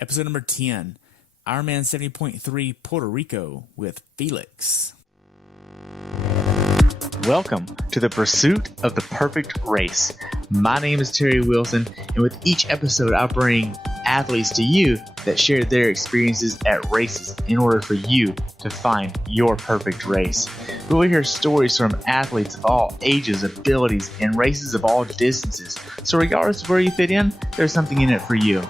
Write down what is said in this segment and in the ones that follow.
Episode number 10, Ironman 70.3 Puerto Rico with Felix. Welcome to the pursuit of the perfect race. My name is Terry Wilson, and with each episode, I bring athletes to you that share their experiences at races in order for you to find your perfect race. We will hear stories from athletes of all ages, abilities, and races of all distances. So regardless of where you fit in, there's something in it for you.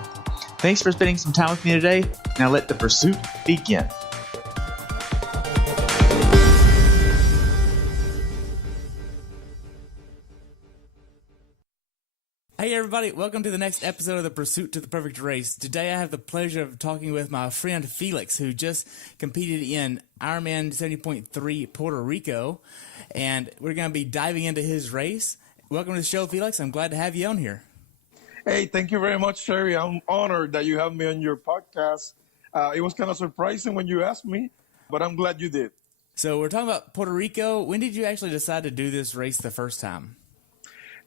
Thanks for spending some time with me today. Now let the pursuit begin. Hey everybody, welcome to the next episode of the Pursuit to the Perfect Race. Today I have the pleasure of talking with my friend Felix, who just competed in Ironman 70.3 Puerto Rico, and we're going to be diving into his race. Welcome to the show, Felix. I'm glad to have you on here. Hey, thank you very much, Sherry. I'm honored that you have me on your podcast. It was kind of surprising when you asked me, but I'm glad you did. So we're talking about Puerto Rico. When did you actually decide to do this race the first time?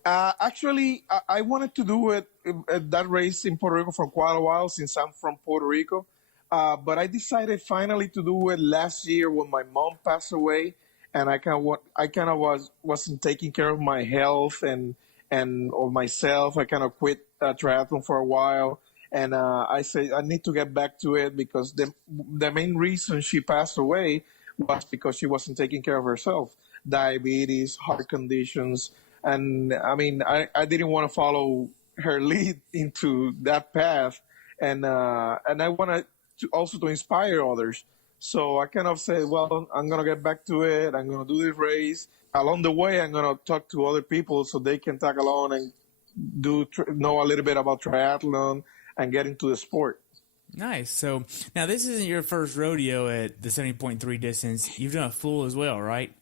Actually, I wanted to do that race in Puerto Rico for quite a while since I'm from Puerto Rico. But I decided finally to do it last year when my mom passed away, and I kind of wasn't taking care of my health and of myself. I kind of quit triathlon for a while, and I said I need to get back to it because the main reason she passed away was because she wasn't taking care of herself, diabetes, heart conditions. And I mean, I didn't want to follow her lead into that path, and I wanted to also to inspire others. So I kind of said, well, I'm gonna get back to it. I'm gonna do this race. Along the way, I'm gonna talk to other people so they can tag along and know a little bit about triathlon and get into the sport. Nice. So now this isn't your first rodeo at the 70.3 distance. You've done a full as well, right?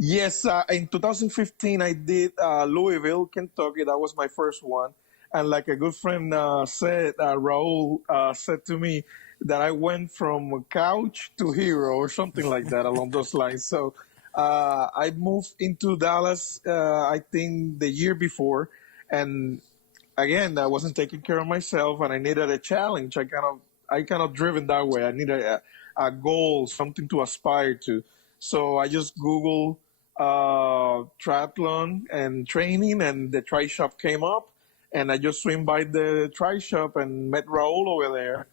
Yes, in 2015, I did Louisville, Kentucky. That was my first one. And like a good friend said, Raul said to me that I went from couch to hero or something like that along those lines. So I moved into Dallas, I think the year before. And again, I wasn't taking care of myself and I needed a challenge. I kind of driven that way. I needed a goal, something to aspire to. So I just Googled triathlon and training, and the tri shop came up, and I just swing by the tri shop and met Raul over there.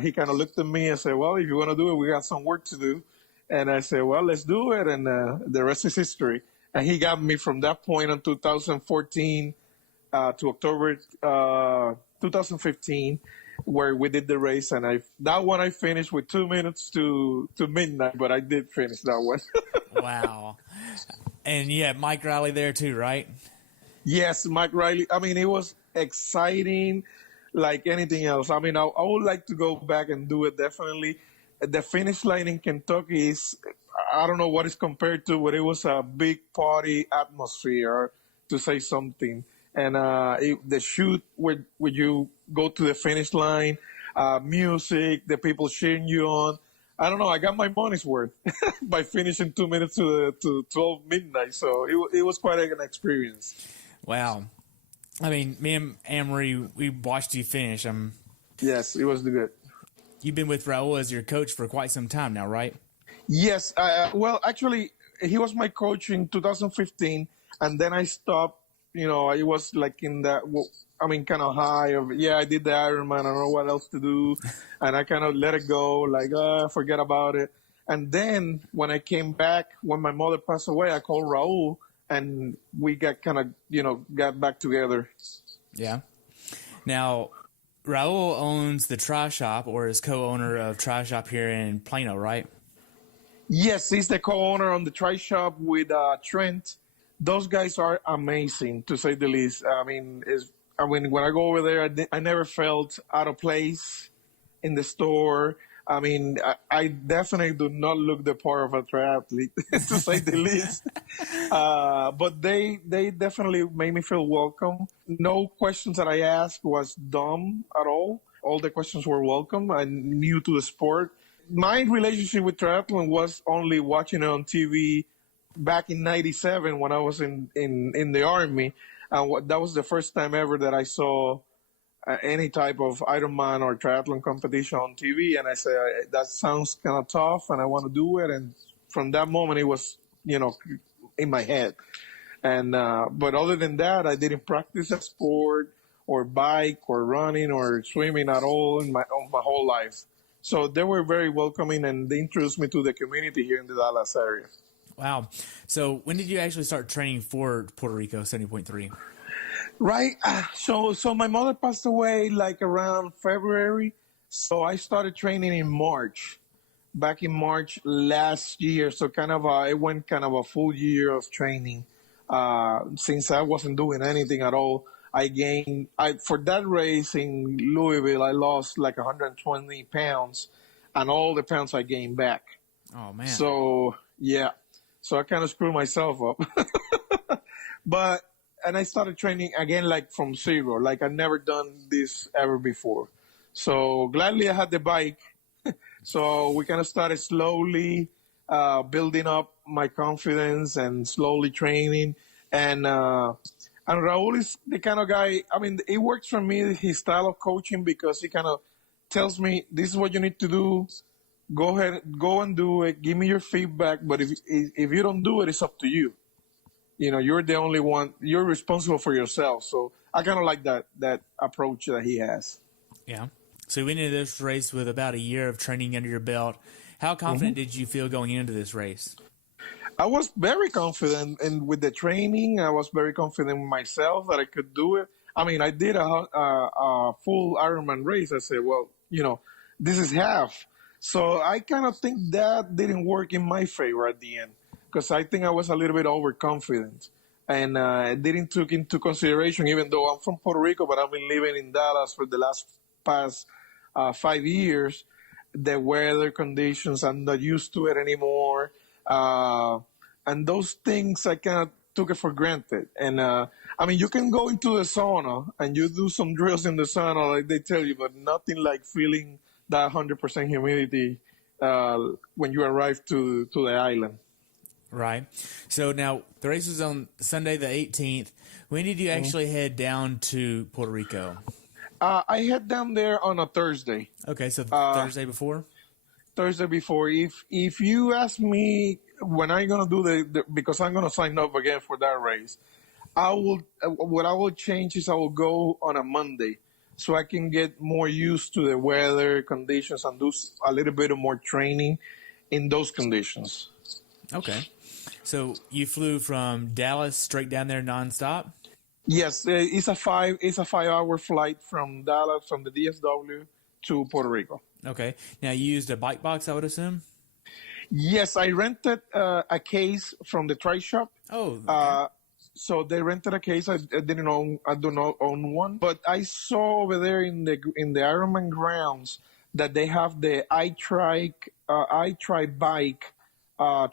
He kind of looked at me and said, well, if you want to do it, we got some work to do. And I said, well, let's do it. And the rest is history. And he got me from that point in 2014 to October 2015, where we did the race. And that one I finished with 2 minutes to midnight, but I did finish that one. Wow. And you had Mike Riley there too, right? Yes, Mike Riley. I mean, it was exciting like anything else. I mean, I would like to go back and do it, definitely. The finish line in Kentucky is, I don't know what it's compared to, but it was a big party atmosphere, to say something. And the shoot where you go to the finish line, music, the people cheering you on. I don't know. I got my money's worth by finishing 2 minutes to 12 midnight. So it was quite an experience. Wow. I mean, me and Anne-Marie, we watched you finish. Yes, it was good. You've been with Raul as your coach for quite some time now, right? Yes. Well, actually, he was my coach in 2015, and then I stopped. You know, I was like in that, kind of high of, I did the Ironman. I don't know what else to do. And I kind of let it go, like, forget about it. And then when I came back, when my mother passed away, I called Raul and we got got back together. Yeah. Now, Raul owns the Tri Shop, or is co-owner of Tri Shop here in Plano, right? Yes, he's the co-owner on the Tri Shop with Trent. Those guys are amazing, to say the least. I mean, when I go over there, I never felt out of place in the store. I mean, I definitely do not look the part of a triathlete, to say the least. But they definitely made me feel welcome. No questions that I asked was dumb at all. All the questions were welcome. I'm new to the sport. My relationship with triathlon was only watching it on TV back in '97 when I was in the Army. That was the first time ever that I saw any type of Ironman or triathlon competition on TV, and I said that sounds kind of tough, and I want to do it. And from that moment, it was in my head. And but other than that, I didn't practice a sport or bike or running or swimming at all in my whole life. So they were very welcoming, and they introduced me to the community here in the Dallas area. Wow. So when did you actually start training for Puerto Rico 70.3? Right. So my mother passed away like around February. So I started training in March, back in March last year. So it went kind of a full year of training. Since I wasn't doing anything at all, for that race in Louisville, I lost like 120 pounds, and all the pounds I gained back. Oh man. So yeah. So I kind of screwed myself up. And I started training again, like from zero. Like I'd never done this ever before. So gladly I had the bike. So we kind of started slowly building up my confidence and slowly training. And Raul is the kind of guy, I mean, it works for me, his style of coaching, because he kind of tells me, this is what you need to do. Go ahead, go and do it. Give me your feedback. But if you don't do it, it's up to you. You're the only one. You're responsible for yourself. So I kind of like that approach that he has. Yeah. So you went into this race with about a year of training under your belt. How confident did you feel going into this race? I was very confident, and with the training, I was very confident in myself that I could do it. I mean, I did a full Ironman race. I said, well, this is half. So I kind of think that didn't work in my favor at the end, because I think I was a little bit overconfident, and didn't took into consideration, even though I'm from Puerto Rico, but I've been living in Dallas for the past 5 years, the weather conditions, I'm not used to it anymore. And those things, I kind of took it for granted. And I mean, you can go into the sauna and you do some drills in the sauna, like they tell you, but nothing like feeling that 100% humidity when you arrive to the island. Right. So now the race was on Sunday the 18th. When did you actually head down to Puerto Rico? I head down there on a Thursday. Okay, so Thursday before? Thursday before. If you ask me when I'm gonna do because I'm gonna sign up again for that race, what I will change is I will go on a Monday, so I can get more used to the weather conditions and do a little bit of more training in those conditions. Okay. So you flew from Dallas straight down there nonstop? Yes, it's a 5-hour flight from Dallas, from the DSW to Puerto Rico. Okay. Now you used a bike box, I would assume? Yes, I rented a case from the tri shop. Oh. Okay. So they rented a case. I do not own one, but I saw over there in the Ironman grounds that they have the iTry bike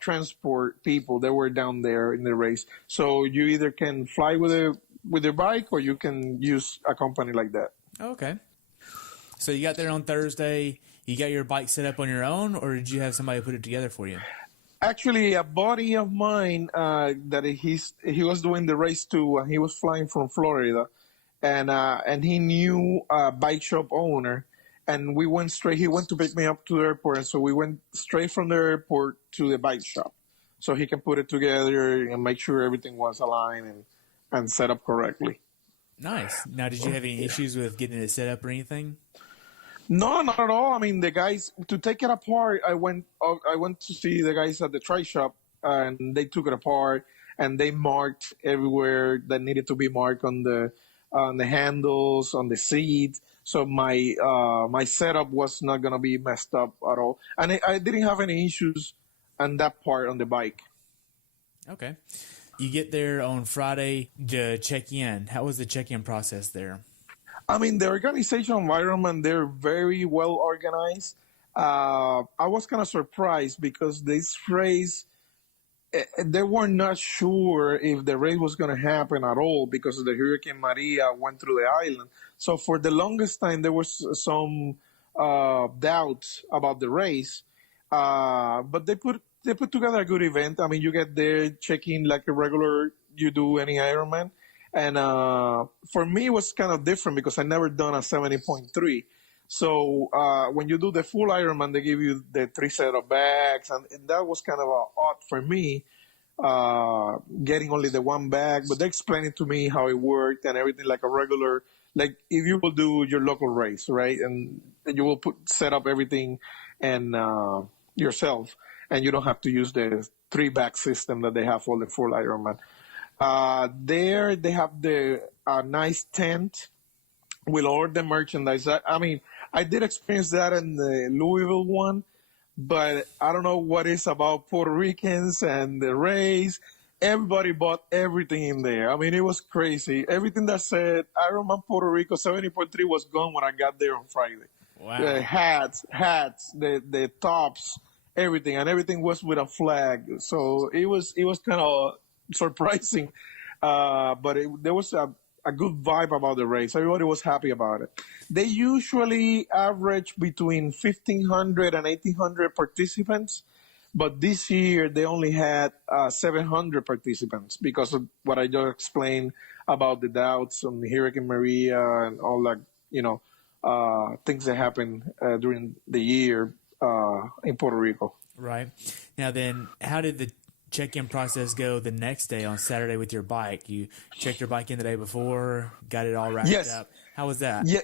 transport people that were down there in the race. So you either can fly with your bike, or you can use a company like that. Okay. So you got there on Thursday. You got your bike set up on your own, or did you have somebody put it together for you? Actually, a buddy of mine that he was doing the race too. He was flying from Florida, and he knew a bike shop owner, and we went straight. He went to pick me up to the airport, and so we went straight from the airport to the bike shop, so he can put it together and make sure everything was aligned and set up correctly. Nice. Now, did you have any issues with getting it set up or anything? No, not at all. I mean, the guys, to take it apart, I went to see the guys at the tri shop, and they took it apart, and they marked everywhere that needed to be marked on the handles, on the seat. So my setup was not gonna be messed up at all, and I didn't have any issues on that part on the bike. Okay. You get there on Friday to check in. How was the check-in process there? I mean, the organization environment, they're very well organized. I was kind of surprised because this race, they were not sure if the race was going to happen at all because of the Hurricane Maria went through the island. So for the longest time, there was some doubts about the race. But they put together a good event. I mean, you get there, check in like a regular, you do any Ironman. And for me, it was kind of different because I never done a 70.3. So when you do the full Ironman, they give you the 3 set of bags, and that was kind of odd for me, getting only the 1 bag. But they explained it to me how it worked and everything, like a regular, like if you will do your local race, right, and you will set up everything and yourself, and you don't have to use the 3 bag system that they have for the full Ironman. There they have the nice tent with all the merchandise. I mean, I did experience that in the Louisville one, but I don't know what is about Puerto Ricans and the race. Everybody bought everything in there. I mean, it was crazy. Everything that said Ironman Puerto Rico 70.3 was gone when I got there on Friday. Wow. The hats, the tops, everything, and everything was with a flag. So it was kind of surprising, but there was a good vibe about the race. Everybody was happy about it. They usually average between 1,500 and 1,800 participants, but this year they only had 700 participants because of what I just explained about the doubts on Hurricane Maria and all that, things that happened during the year in Puerto Rico. Right. Now then, how did the check-in process go the next day on Saturday with your bike? You checked your bike in the day before, got it all wrapped up. How was that? Yeah,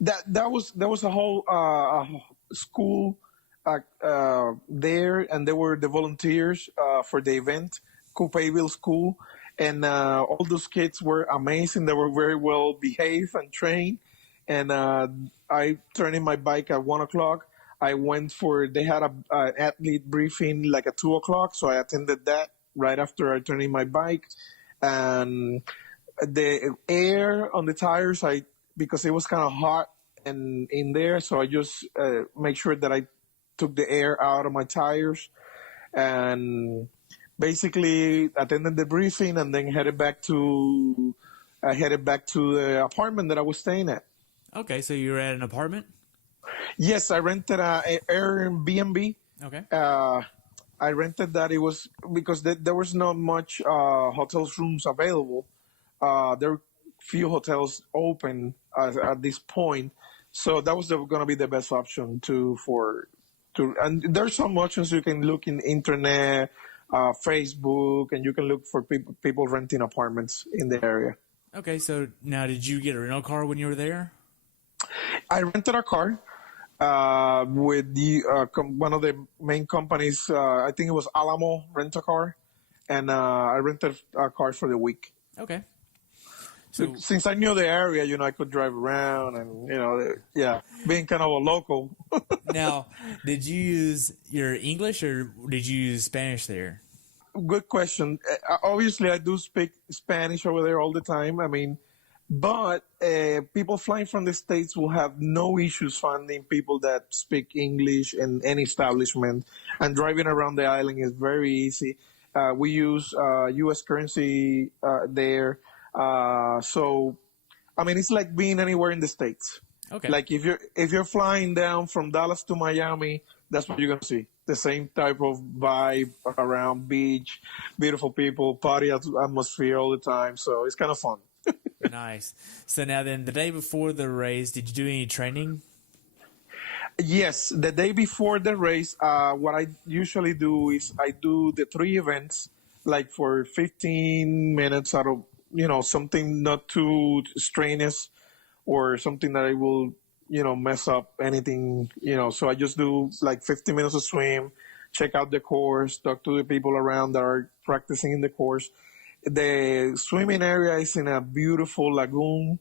that was a whole school there, and they were the volunteers for the event, Coupeville School, and all those kids were amazing. They were very well behaved and trained, and I turned in my bike at 1:00. I went they had an athlete briefing like at 2:00, so I attended that right after I turned in my bike. And the air on the tires, because it was kind of hot and in there, so I just make sure that I took the air out of my tires and basically attended the briefing and then headed back to the apartment that I was staying at. Okay, so you were at an apartment? Yes, I rented an Airbnb. Okay. I rented that. It was because there was not much hotels rooms available. There were few hotels open at this point, so that was going to be the best option and there's some options you can look in internet, Facebook, and you can look for people renting apartments in the area. Okay, so now did you get a rental car when you were there? I rented a car with one of the main companies. I think it was Alamo Rent-A-Car, and I rented a car for the week. Okay. So since I knew the area, I could drive around and, being kind of a local. now, did you use your English or did you use Spanish there? Good question. Obviously, I do speak Spanish over there all the time. I mean, but people flying from the States will have no issues finding people that speak English in any establishment. And driving around the island is very easy. We use U.S. currency there. So, I mean, it's like being anywhere in the States. Okay. Like if you're flying down from Dallas to Miami, that's what you're going to see. The same type of vibe around beach, beautiful people, party atmosphere all the time. So it's kind of fun. Nice. So now then, the day before the race, did you do any training? Yes, the day before the race, what I usually do is I do the 3 events, like for 15 minutes out of, something not too strenuous or something that I will, mess up anything, so I just do like 50 minutes of swim, check out the course, talk to the people around that are practicing in the course. The swimming area is in a beautiful lagoon,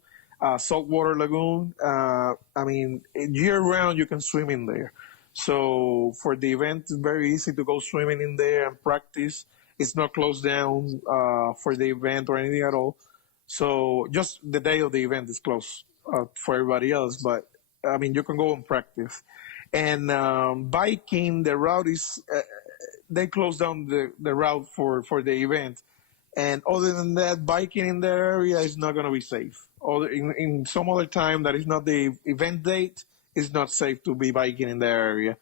saltwater lagoon. I mean, year round you can swim in there. So for the event, it's very easy to go swimming in there and practice. It's not closed down for the event or anything at all. So just the day of the event is closed for everybody else. But, I mean, you can go and practice. And biking, the route is they closed down the route for the event. And other than that, biking in that area is not going to be safe. Or in some other time that is not the event date, it's not safe to be biking in that area.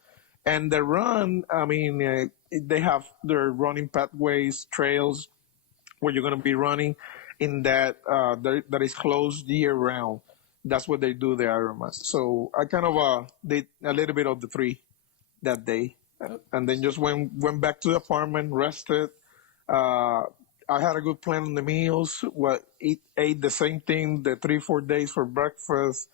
And the run, I mean, they have their running pathways, trails where you're going to be running. in that is closed year round. That's what they do, the Ironman. So I kind of did a little bit of the three that day, and then just went back to the apartment, rested. Uh, I had a good plan on the meals. Ate the same thing the 3-4 days for breakfast,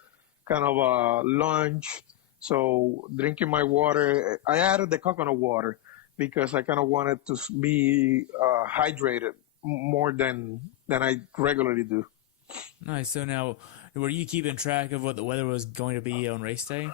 kind of lunch. So drinking my water, I added the coconut water because I kind of wanted to be hydrated more than I regularly do. Nice. So now, were you keeping track of what the weather was going to be on race day?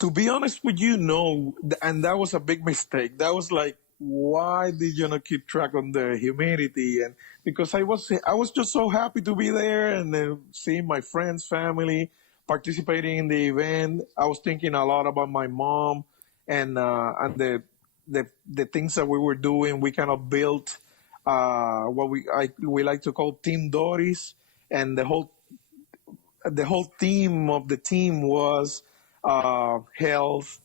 To be honest with you, no, and that was a big mistake. That was like, why did you not keep track on the humidity? And because I was just so happy to be there and then seeing my friends, family participating in the event. I was thinking a lot about my mom and the things that we were doing. We kind of built what we like to call Team Doris, and the whole theme of the team was health,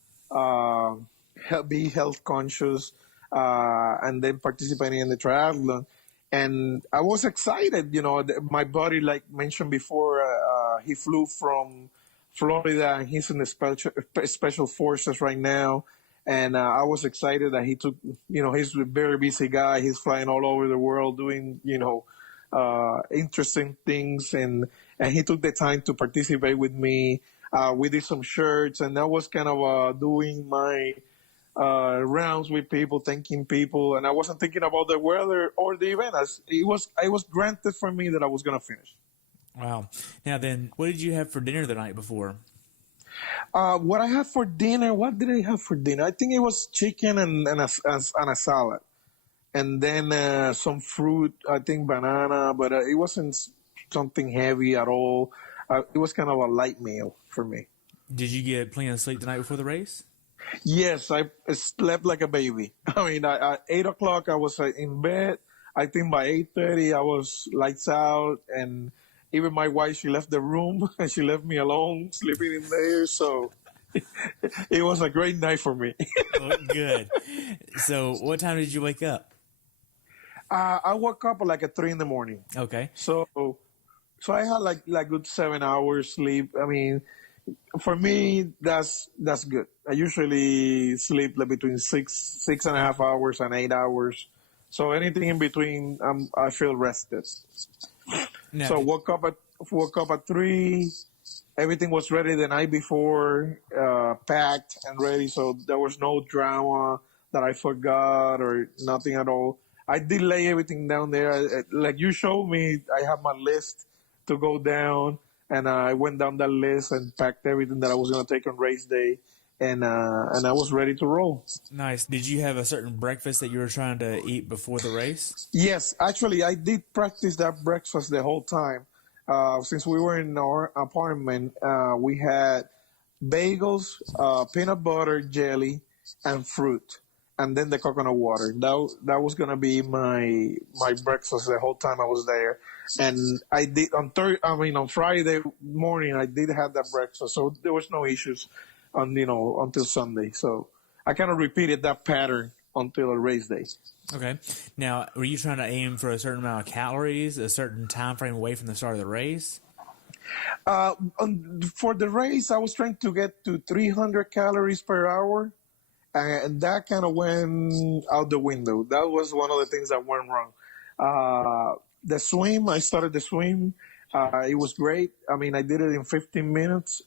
be health conscious, and then participating in the triathlon. And I was excited, my buddy, like mentioned before, he flew from Florida and he's in the special forces right now. And I was excited that he took, he's a very busy guy. He's flying all over the world doing, interesting things. And he took the time to participate with me. We did some shirts, and that was kind of doing my rounds with people, thanking people. And I wasn't thinking about the weather or the event. It was granted for me that I was going to finish. Wow. Now then, what did you have for dinner the night before? What I had for dinner, what did I have for dinner? I think it was chicken and a salad. And then some fruit, I think banana, but it wasn't something heavy at all. It was kind of a light meal for me. Did you get plenty of sleep the night before the race? Yes, I slept like a baby. I mean, at 8 o'clock, I was in bed. I think by 8:30, I was lights out. And even my wife, she left the room and she left me alone sleeping in there. So it was a great night for me. Oh, good. So what time did you wake up? I woke up like at 3 in the morning. Okay. So I had like good 7 hours sleep. I mean, for me, that's good. I usually sleep like between 6.5 hours and 8 hours. So anything in between, I feel rested. Now, So woke up at 3. Everything was ready the night before, packed and ready. So there was no drama that I forgot or nothing at all. I did lay everything down there. Like you showed me, I have my list to go down, and I went down that list and packed everything that I was going to take on race day, and I was ready to roll. nice. Did you have a certain breakfast that you were trying to eat before the race? Yes, actually, I did practice that breakfast the whole time. Since we were in our apartment, we had bagels, peanut butter, jelly, and fruit, and then the coconut water. That was gonna be my breakfast the whole time I was there. And I did on Friday morning, I did have that breakfast, so there was no issues until Sunday. So I kind of repeated that pattern until a race day. Okay. Now, were you trying to aim for a certain amount of calories, a certain time frame away from the start of the race? For the race, I was trying to get to 300 calories per hour, and that kind of went out the window. That was one of the things that went wrong. The swim, I started the swim. It was great. I mean, I did it in 50 minutes,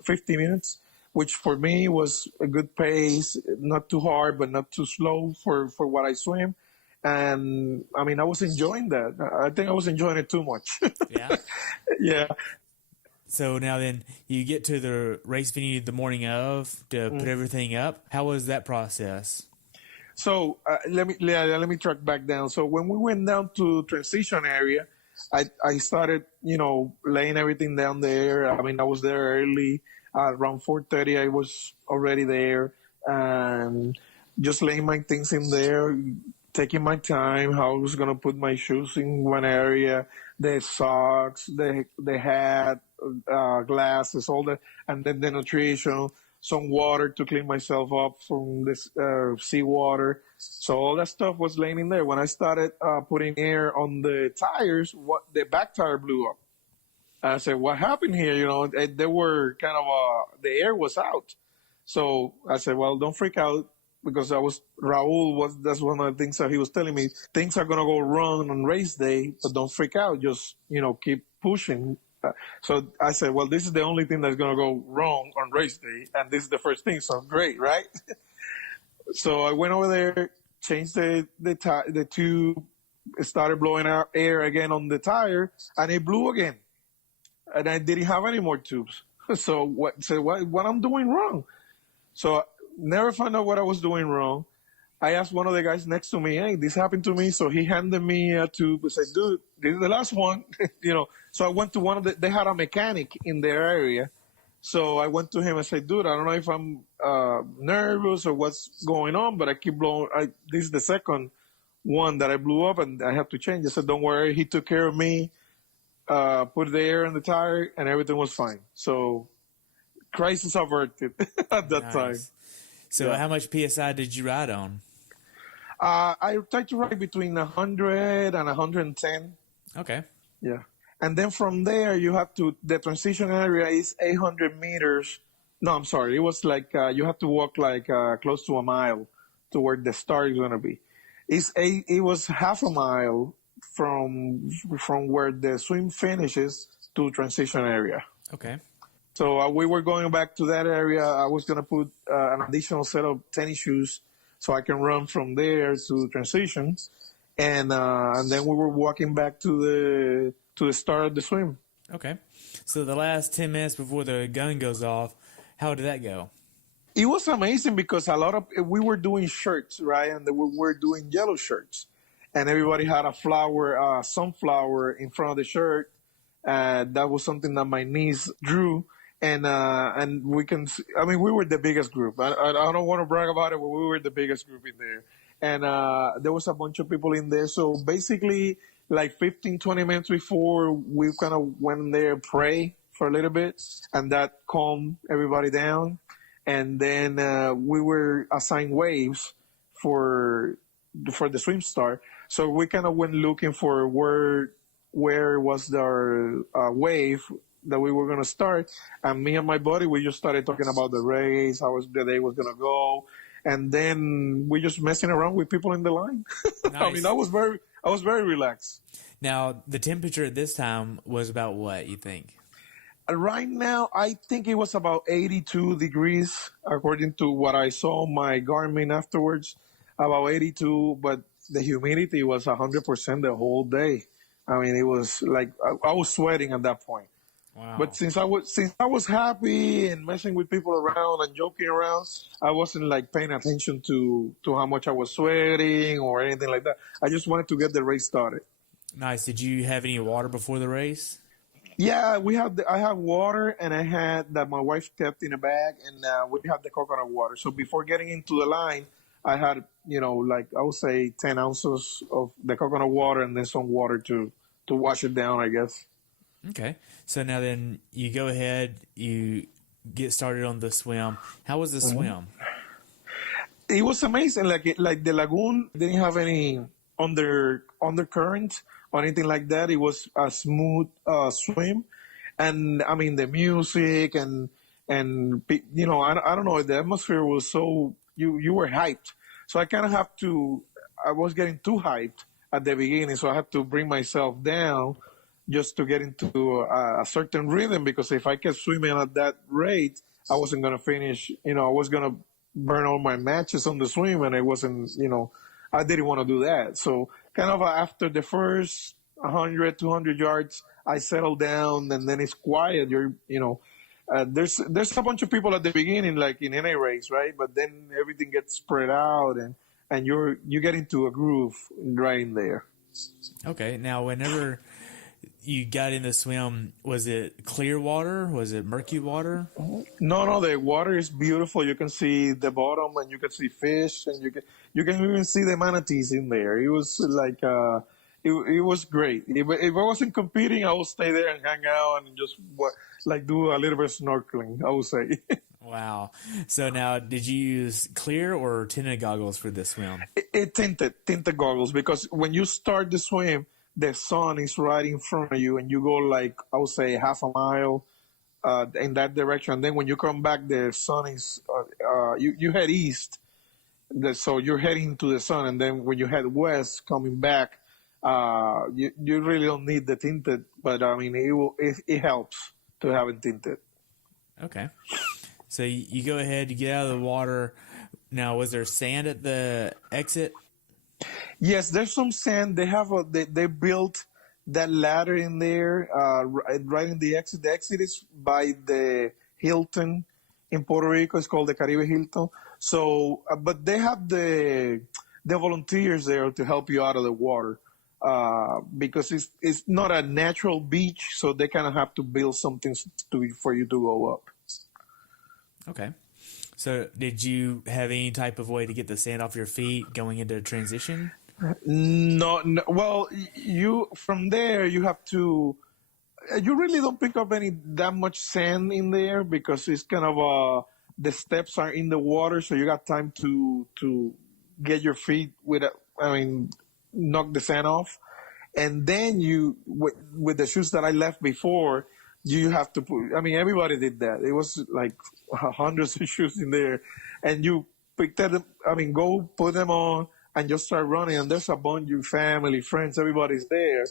which for me was a good pace, not too hard, but not too slow for what I swim. And I mean, I was enjoying that. I think I was enjoying it too much. Yeah. Yeah. So now then, you get to the race venue the morning of to put everything up. How was that process? So let me track back down. So when we went down to transition area, I started laying everything down there. I mean, I was there early, around 4:30. I was already there, and just laying my things in there, taking my time. How I was gonna put my shoes in one area, the socks, the hat, glasses, all that, and then the nutrition. some water to clean myself up from this seawater. So all that stuff was laying in there. When I started putting air on the tires, the back tire blew up. I said, "What happened here?" They were kind of the air was out. So I said, "Well, don't freak out." Because that's one of the things that he was telling me. Things are gonna go wrong on race day, but don't freak out. Just keep pushing. So I said, well, this is the only thing that's gonna go wrong on race day, and this is the first thing. So great, right? So I went over there, changed the tube, started blowing out air again on the tire, and it blew again. And I didn't have any more tubes. So what I'm doing wrong? So never found out what I was doing wrong. I asked one of the guys next to me, "Hey, this happened to me." So he handed me a tube and said, "Dude, this is the last one." So I went to they had a mechanic in their area. So I went to him and said, "Dude, I don't know if I'm nervous or what's going on, but I keep blowing. This is the second one that I blew up and I have to change." I said, "Don't worry." He took care of me, put the air in the tire, and everything was fine. So crisis averted at that time. So how much PSI did you ride on? I tried to ride between 100 and 110. Okay. Yeah. And then from there, the transition area is 800 meters. No, I'm sorry. It was like you have to walk like close to a mile to where the start is going to be. It was half a mile from where the swim finishes to transition area. Okay. So we were going back to that area. I was going to put an additional set of tennis shoes so I can run from there to transition. And then we were walking back to the start of the swim. Okay. So the last 10 minutes before the gun goes off, how did that go? It was amazing because we were doing shirts, right? And we were doing yellow shirts. And everybody had a sunflower in front of the shirt. That was something that my niece drew. And we were the biggest group. I don't want to brag about it, but we were the biggest group in there. And there was a bunch of people in there. So basically, like 15, 20 minutes before, we kind of went in there and pray for a little bit. And that calmed everybody down. And then we were assigned waves for the swim start. So we kind of went looking for where was our wave that we were going to start. And me and my buddy, we just started talking about the race, how the day was going to go. And then we just messing around with people in the line. Nice. I mean, I was very relaxed. Now, the temperature at this time was about what, you think? Right now, I think it was about 82 degrees, according to what I saw on my Garmin afterwards, about 82, but the humidity was 100% the whole day. I mean, it was like, I was sweating at that point. Wow. But since I was happy and messing with people around and joking around, I wasn't like paying attention to how much I was sweating or anything like that. I just wanted to get the race started. Nice. Did you have any water before the race? Yeah, I have water, and I had that my wife kept in a bag, and we had the coconut water. So before getting into the line, I had, like I would say 10 ounces of the coconut water and then some water to wash it down, I guess. Okay. So now then you go ahead, you get started on the swim. How was the swim? It was amazing. Like the lagoon didn't have any undercurrent or anything like that. It was a smooth swim. And I mean, the music and I don't know, the atmosphere was so, you were hyped. So I kind of I was getting too hyped at the beginning. So I had to bring myself down just to get into a certain rhythm, because if I kept swimming at that rate, I wasn't going to finish. I was going to burn all my matches on the swim, and I wasn't, I didn't want to do that. So kind of after the first 100, 200 yards, I settled down, and then it's quiet. There's a bunch of people at the beginning, like in any race, right? But then everything gets spread out, and you get into a groove right in there. Okay. Now, whenever you got in the swim, was it clear water? Was it murky water? No, the water is beautiful. You can see the bottom, and you can see fish, and you can even see the manatees in there. It was like it was great. If I wasn't competing, I would stay there and hang out and just do a little bit of snorkeling, I would say. Wow. So now, did you use clear or tinted goggles for this swim? It tinted goggles, because when you start the swim, the sun is right in front of you, and you go like, I would say, half a mile in that direction. And then when you come back, the sun is you head east, so you're heading to the sun, and then when you head west, coming back, you really don't need the tinted, but I mean it helps to have it tinted. Okay. So you go ahead, you get out of the water. Now, was there sand at the exit? Yes, there's some sand. They built that ladder in there, right in the exit. The exit is by the Hilton in Puerto Rico. It's called the Caribe Hilton. So, but they have the volunteers there to help you out of the water, because it's not a natural beach, so they kind of have to build something for you to go up. Okay. So did you have any type of way to get the sand off your feet going into transition? No. Well, from there you have to. You really don't pick up that much sand in there, because it's kind of the steps are in the water, so you got time to get your feet knock the sand off, and then with the shoes that I left before, you have to put. I mean, everybody did that. It was like hundreds of shoes in there, and you pick them. I mean, go put them on and just start running. And there's a bunch of your family, friends, everybody's there,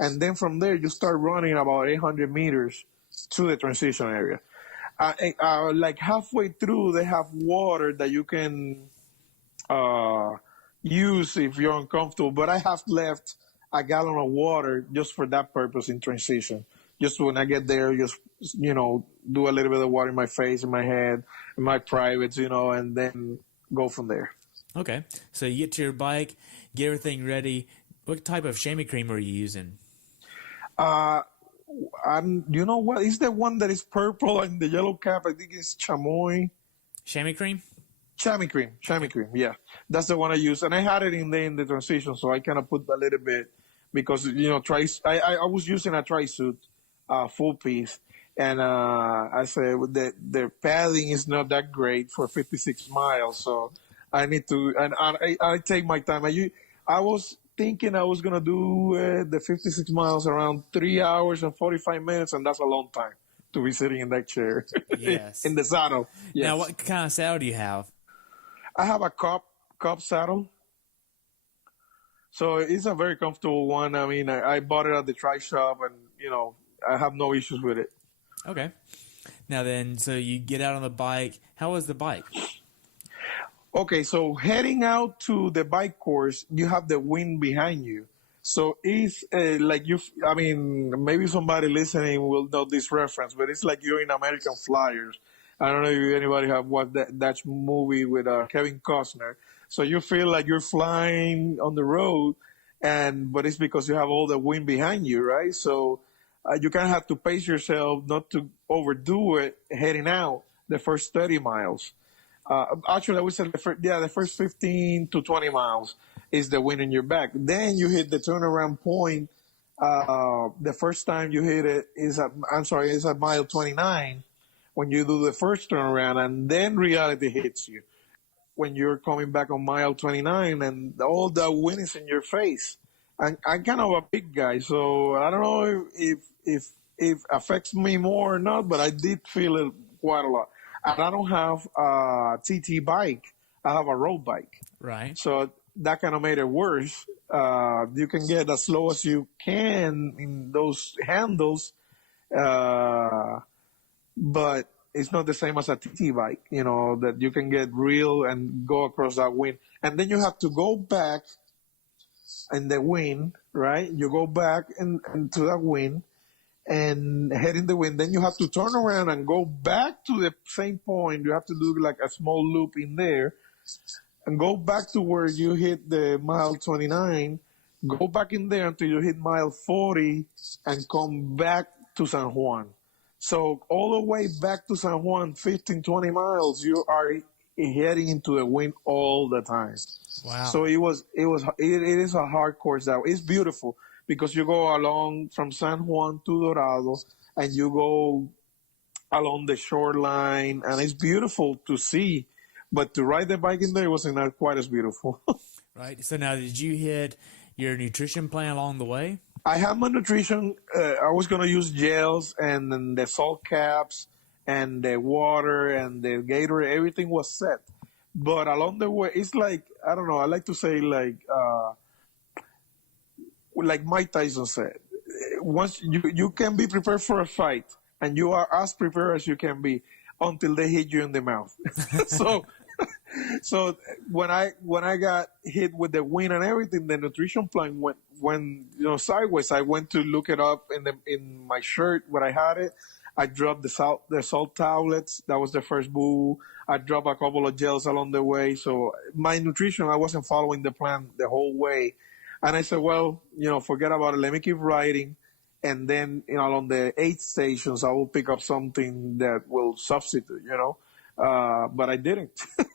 and then from there you start running about 800 meters to the transition area. Like halfway through, they have water that you can use if you're uncomfortable. But I have left a gallon of water just for that purpose in transition. Just when I get there, just, do a little bit of water in my face, in my head, in my privates, and then go from there. Okay. So you get to your bike, get everything ready. What type of chamois cream are you using? You know what? It's the one that is purple and the yellow cap. I think it's chamois. Chamois cream? Chamois cream. Yeah, that's the one I use, and I had it in the transition, so I kind of put a little bit, because I was using a tri-suit, full piece, and I said the padding is not that great for 56 miles, so I need to, and I take my time. I was thinking I was gonna do the 56 miles around 3 hours and 45 minutes, and that's a long time to be sitting in that chair. Yes. In the saddle. Yes. Now, what kind of saddle do you have? I have a cup saddle. So it's a very comfortable one. I mean, I bought it at the tri shop, and, I have no issues with it. Okay. Now then, so you get out on the bike. How was the bike? Okay, so heading out to the bike course, you have the wind behind you. So it's maybe somebody listening will know this reference, but it's like you're in American Flyers. I don't know if anybody have watched that movie with Kevin Costner. So you feel like you're flying on the road, but it's because you have all the wind behind you, right? So you kind of have to pace yourself not to overdo it heading out the first 30 miles. Actually, I would say the first 15 to 20 miles is the wind in your back. Then you hit the turnaround point. The first time you hit it is at mile 29 when you do the first turnaround, and then reality hits you when you're coming back on mile 29 and all the wind is in your face. And I'm kind of a big guy, so I don't know if it affects me more or not, but I did feel it quite a lot. And I don't have a TT bike. I have a road bike. Right. So that kind of made it worse. You can get as slow as you can in those handles, but it's not the same as a TT bike, that you can get real and go across that wind. And then you have to go back in the wind, right? You go back into that wind and head in the wind. Then you have to turn around and go back to the same point. You have to do like a small loop in there and go back to where you hit the mile 29, go back in there until you hit mile 40 and come back to San Juan. So all the way back to San Juan, 15, 20 miles, you are heading into the wind all the time. Wow. So it is a hard course out. It's beautiful because you go along from San Juan to Dorado and you go along the shoreline, and it's beautiful to see. But to ride the bike in there wasn't not quite as beautiful. Right. So now, did you hit your nutrition plan along the way? I have my nutrition. I was going to use gels and then the salt caps and the water and the Gatorade. Everything was set. But along the way, it's like, I don't know, I like to say like Mike Tyson said, once you can be prepared for a fight, and you are as prepared as you can be until they hit you in the mouth. so so when I got hit with the wind and everything, the nutrition plan went sideways. I went to look it up in my shirt where I had it. I dropped the salt tablets. That was the first boo. I dropped a couple of gels along the way. So my nutrition, I wasn't following the plan the whole way. And I said, well, forget about it. Let me keep riding. And then, on the 8 stations, I will pick up something that will substitute, but I didn't.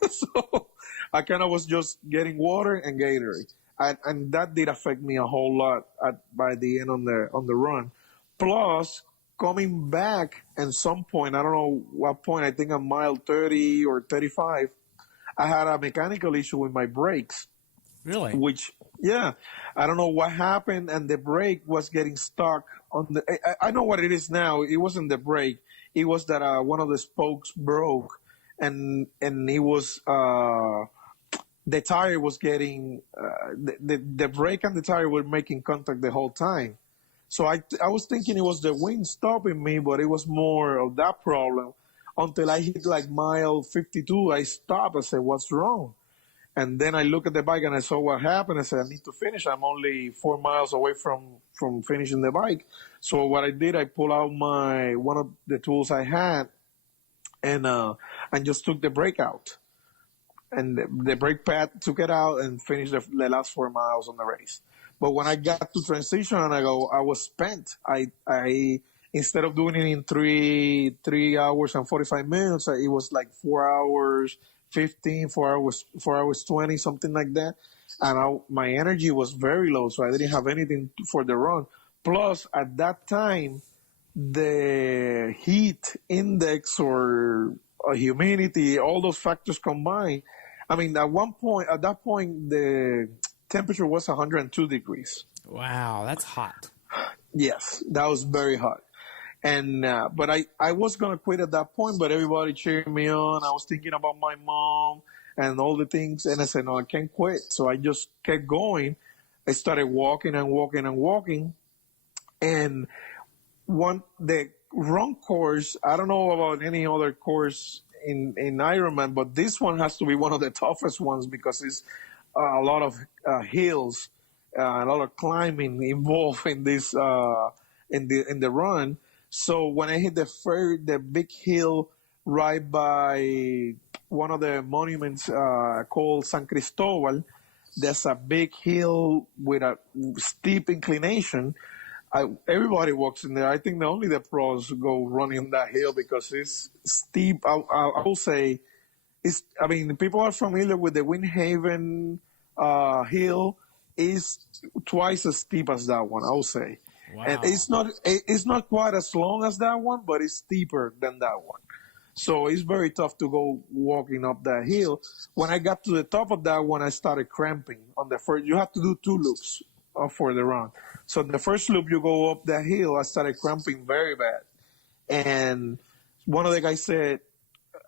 So I kind of was just getting water and Gatorade. And that did affect me a whole lot by the end on the run. Plus, coming back at some point, I don't know what point, I think on mile 30 or 35, I had a mechanical issue with my brakes. Really? Which, yeah, I don't know what happened, and the brake was getting stuck on the. I know what it is now. It wasn't the brake. It was that one of the spokes broke, and it was the tire was getting the brake and the tire were making contact the whole time. So I was thinking it was the wind stopping me, but it was more of that problem. Until I hit like mile 52, I stopped. I said, "What's wrong?" And then I look at the bike and I saw what happened. I said, I need to finish. I'm only 4 miles away from finishing the bike. So what I did, I pulled out one of the tools I had and just took the brake out. And the brake pad took it out and finished the last 4 miles on the race. But when I got to transition, I was spent. I instead of doing it in 3 hours and 45 minutes, it was like 4 hours 15, 4 hours 20, something like that. And my energy was very low, so I didn't have anything for the run. Plus, at that time, the heat index or humidity, all those factors combined. I mean, at that point, the temperature was 102 degrees. Wow, that's hot. Yes, that was very hot. And but I was gonna quit at that point, but everybody cheered me on. I was thinking about my mom and all the things, and I said, no, I can't quit. So I just kept going. I started walking and walking and walking, and the run course. I don't know about any other course in Ironman, but this one has to be one of the toughest ones because it's a lot of hills, a lot of climbing involved in this in the run. So when I hit the big hill right by one of the monuments called San Cristobal, there's a big hill with a steep inclination. Everybody walks in there. I think only the pros go running that hill because it's steep. I will say, people are familiar with the Windhaven hill. Is twice as steep as that one, I will say. Wow. And it's not quite as long as that one, but it's steeper than that one. So it's very tough to go walking up that hill. When I got to the top of that one, I started cramping on the first. You have to do 2 loops for the run. So in the first loop, you go up that hill. I started cramping very bad. And one of the guys said,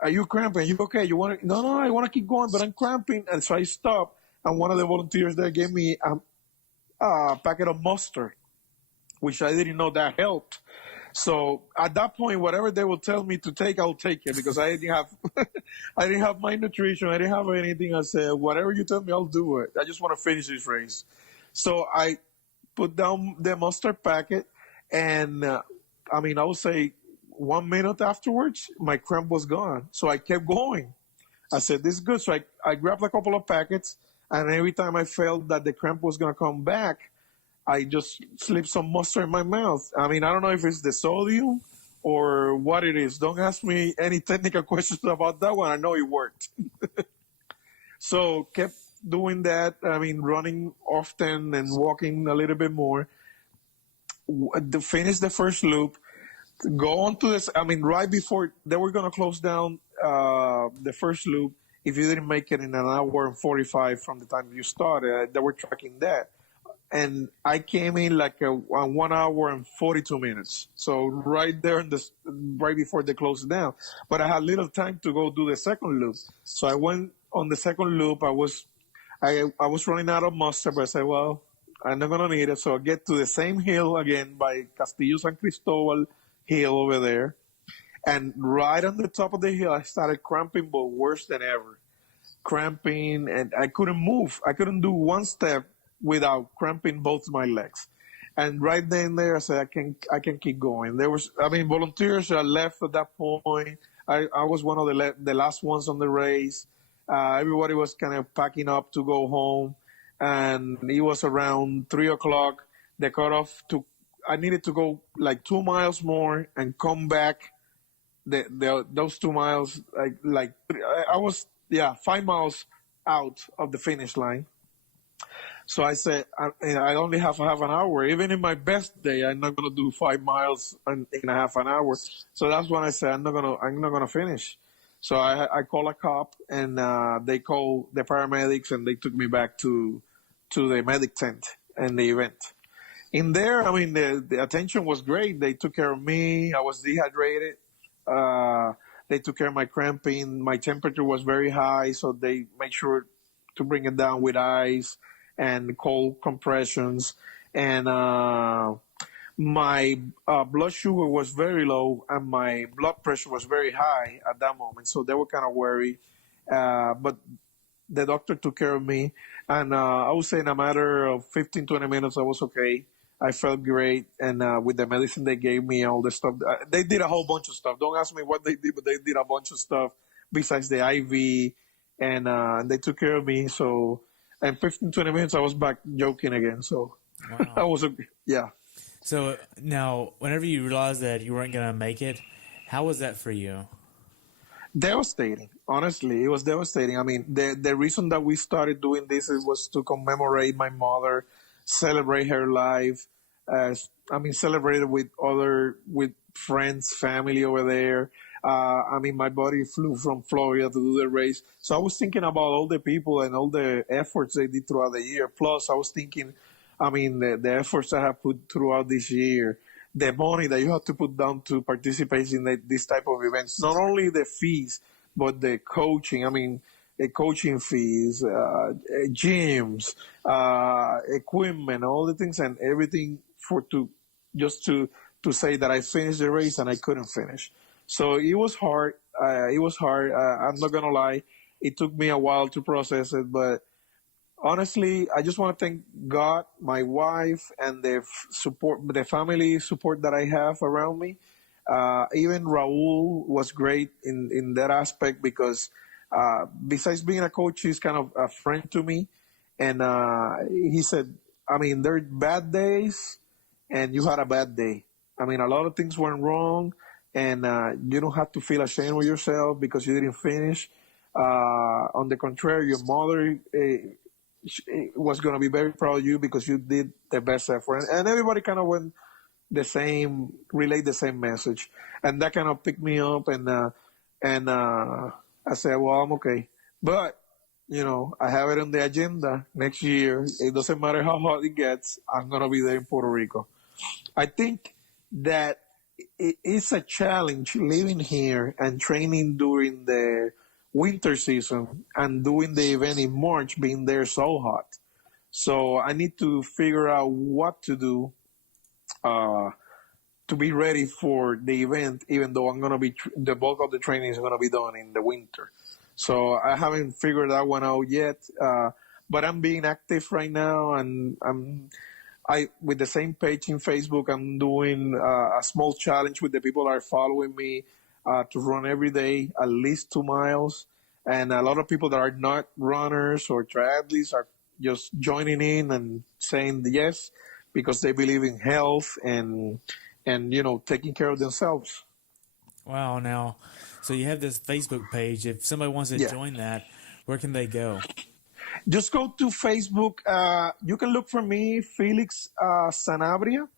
"Are you cramping? You okay? You want to?" No, I want to keep going, but I'm cramping. And so I stopped. And one of the volunteers there gave me a packet of mustard, which I didn't know that helped. So at that point, whatever they will tell me to take, I'll take it because I didn't have, I didn't have my nutrition. I didn't have anything. I said, whatever you tell me, I'll do it. I just want to finish this race. So I put down the mustard packet, and I would say 1 minute afterwards, my cramp was gone. So I kept going. I said, this is good. So I grabbed a couple of packets, and every time I felt that the cramp was going to come back, I just slipped some mustard in my mouth. I don't know if it's the sodium or what it is. Don't ask me any technical questions about that one. I know it worked. So kept doing that. Running often and walking a little bit more. To finish the first loop, go on to this. I mean, right before they were going to close down the first loop, if you didn't make it in an hour and 45 from the time you started, they were tracking that. And I came in like a 1 hour and 42 minutes. So right there right before they closed down. But I had little time to go do the second loop. So I went on the second loop. I was running out of mustard, but I said, well, I'm not going to need it. So I get to the same hill again by Castillo San Cristobal hill over there. And right on the top of the hill, I started cramping, but worse than ever. Cramping, and I couldn't move. I couldn't do one step without cramping both my legs. And right then and there, I said, I can keep going. Volunteers left at that point. I was one of the last ones on the race. Everybody was kind of packing up to go home. And it was around 3 o'clock. The cutoff I needed to go like 2 miles more and come back. Those 2 miles, I was 5 miles out of the finish line. So I said, I only have half an hour. Even in my best day, I'm not going to do 5 miles in a half an hour. So that's when I said, I'm not going to finish. So I called a cop, and they called the paramedics, and they took me back to the medic tent and the event. In there, the attention was great. They took care of me. I was dehydrated. They took care of my cramping. My temperature was very high, so they made sure to bring it down with ice and cold compressions. And my blood sugar was very low, and my blood pressure was very high at that moment. So they were kind of worried. But the doctor took care of me. And I would say in a matter of 15, 20 minutes, I was okay. I felt great, and with the medicine they gave me, all the stuff, they did a whole bunch of stuff. Don't ask me what they did, but they did a bunch of stuff besides the IV, and they took care of me. So, in 15, 20 minutes, I was back joking again. So, wow. Yeah. So now, whenever you realized that you weren't going to make it, how was that for you? Devastating. Honestly, it was devastating. The reason that we started doing this was to commemorate my mother, celebrate her life. Celebrate it with friends, family over there. My buddy flew from Florida to do the race. So I was thinking about all the people and all the efforts they did throughout the year. Plus, I was thinking, the efforts I have put throughout this year, the money that you have to put down to participate in this type of events, not only the fees, but the coaching. Coaching fees, gyms, equipment, all the things, and everything to say that I finished the race and I couldn't finish. So it was hard. I'm not gonna lie. It took me a while to process it, but honestly, I just want to thank God, my wife, and the family support that I have around me. Even Raul was great in that aspect, because besides being a coach, he's kind of a friend to me. And he said, there are bad days, and you had a bad day. A lot of things went wrong, and you don't have to feel ashamed of yourself because you didn't finish. On the contrary, your mother was going to be very proud of you because you did the best effort. And everybody kind of relayed the same message. And that kind of picked me up, and I said, well, I'm okay. But, I have it on the agenda next year. It doesn't matter how hot it gets. I'm going to be there in Puerto Rico. I think that it's a challenge living here and training during the winter season and doing the event in March, being there so hot. So I need to figure out what to do to be ready for the event, even though the bulk of the training is going to be done in the winter. So I haven't figured that one out yet, but I'm being active right now, and with the same page in Facebook, I'm doing a small challenge with the people that are following me to run every day at least 2 miles. And a lot of people that are not runners or triathletes are just joining in and saying yes, because they believe in health and taking care of themselves. Wow. Now, so you have this Facebook page. If somebody wants to join that, where can they go? Just go to Facebook. You can look for me, Felix Sanabria,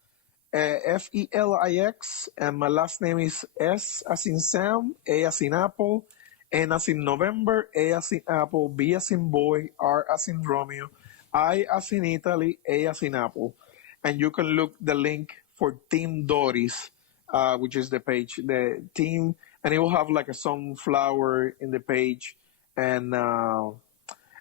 Felix, and my last name is S as in Sam, A as in Apple, N as in November, A as in Apple, B as in boy, R as in Romeo, I as in Italy, A as in Apple. And you can look the link for Team Doris, which is the page, the team, and it will have like a sunflower in the page, and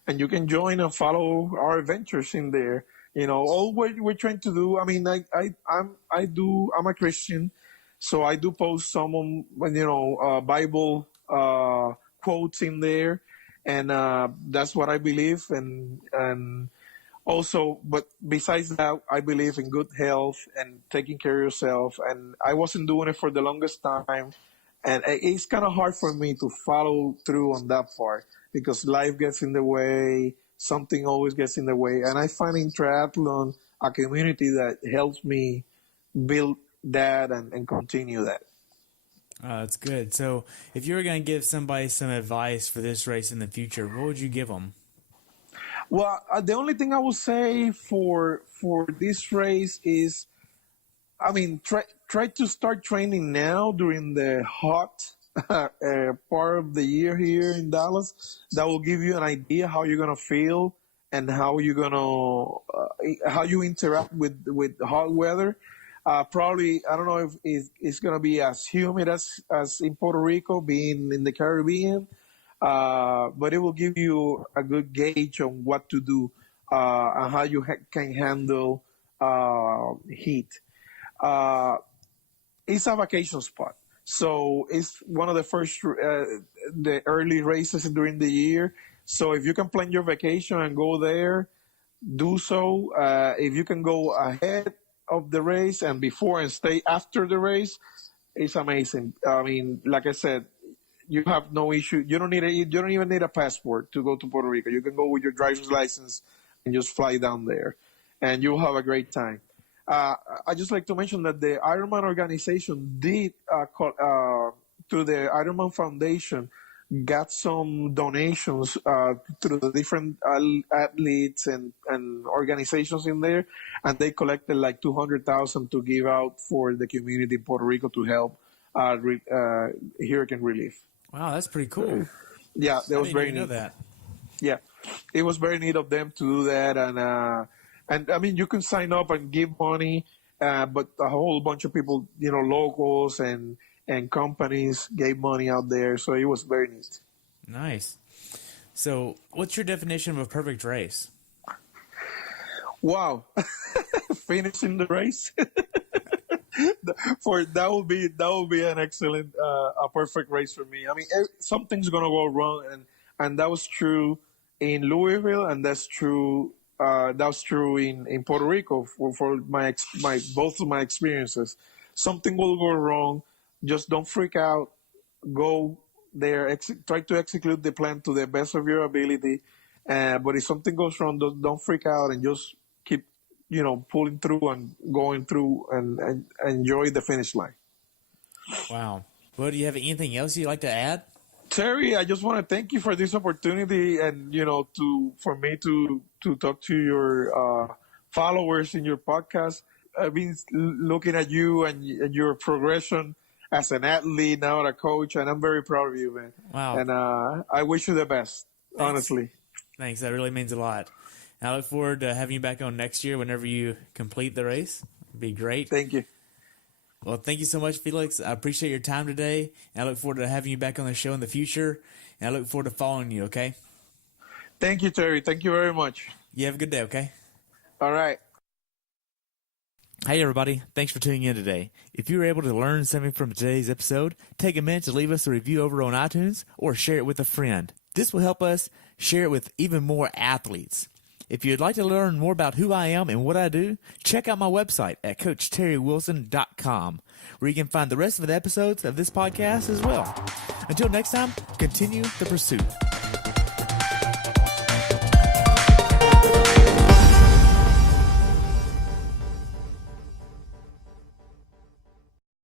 you can join and follow our adventures in there. All what we're trying to do. I mean, I'm a Christian, so I do post some, Bible quotes in there, and that's what I believe, and also, but besides that, I believe in good health and taking care of yourself. And I wasn't doing it for the longest time, and it's kind of hard for me to follow through on that part because life gets in the way. Something always gets in the way, and I find in triathlon a community that helps me build that and continue that. That's good. So, if you were going to give somebody some advice for this race in the future, what would you give them? Well, the only thing I would say for this race is, I mean, try to start training now during the hot part of the year here in Dallas. That will give you an idea how you're gonna feel and how you're gonna how you interact with hot weather. Probably, I don't know if it's gonna be as humid as in Puerto Rico, being in the Caribbean. But it will give you a good gauge on what to do and how you can handle heat. It's a vacation spot, so it's one of the first the early races during the year. So if you can plan your vacation and go there, do so. If you can go ahead of the race and before and stay after the race, it's amazing. I mean, like I said, you have no issue. You don't even need a passport to go to Puerto Rico. You can go with your driver's license and just fly down there, and you'll have a great time. I just like to mention that the Ironman organization did, through the Ironman Foundation, got some donations through the different athletes and organizations in there, and they collected like $200,000 to give out for the community in Puerto Rico to help hurricane relief. Wow, that's pretty cool. Yeah, that was very neat. neat. Know that. Yeah, it was very neat of them to do that, and I mean, you can sign up and give money, but a whole bunch of people, locals and companies gave money out there, so it was very neat. Nice. So, what's your definition of a perfect race? Wow, finishing the race. That will be an excellent, a perfect race for me. I mean, something's gonna go wrong, and that was true in Louisville, and that's true. That was true in Puerto Rico for my both of my experiences. Something will go wrong. Just don't freak out. Go there. Try to execute the plan to the best of your ability. But if something goes wrong, don't freak out and just keep, pulling through and going through and enjoy the finish line. Wow. Well, do you have anything else you'd like to add? Terry, I just want to thank you for this opportunity and, for me to talk to your followers in your podcast. I've been looking at you and your progression as an athlete, now a coach, and I'm very proud of you, man. Wow. And I wish you the best, honestly. Thanks. That really means a lot. And I look forward to having you back on next year whenever you complete the race. It'd be great. Thank you. Well, thank you so much, Felix. I appreciate your time today, and I look forward to having you back on the show in the future, and I look forward to following you, okay? Thank you, Terry. Thank you very much. You have a good day, okay? All right. Hey, everybody. Thanks for tuning in today. If you were able to learn something from today's episode, take a minute to leave us a review over on iTunes or share it with a friend. This will help us share it with even more athletes. If you'd like to learn more about who I am and what I do, check out my website at CoachTerryWilson.com, where you can find the rest of the episodes of this podcast as well. Until next time, continue the pursuit.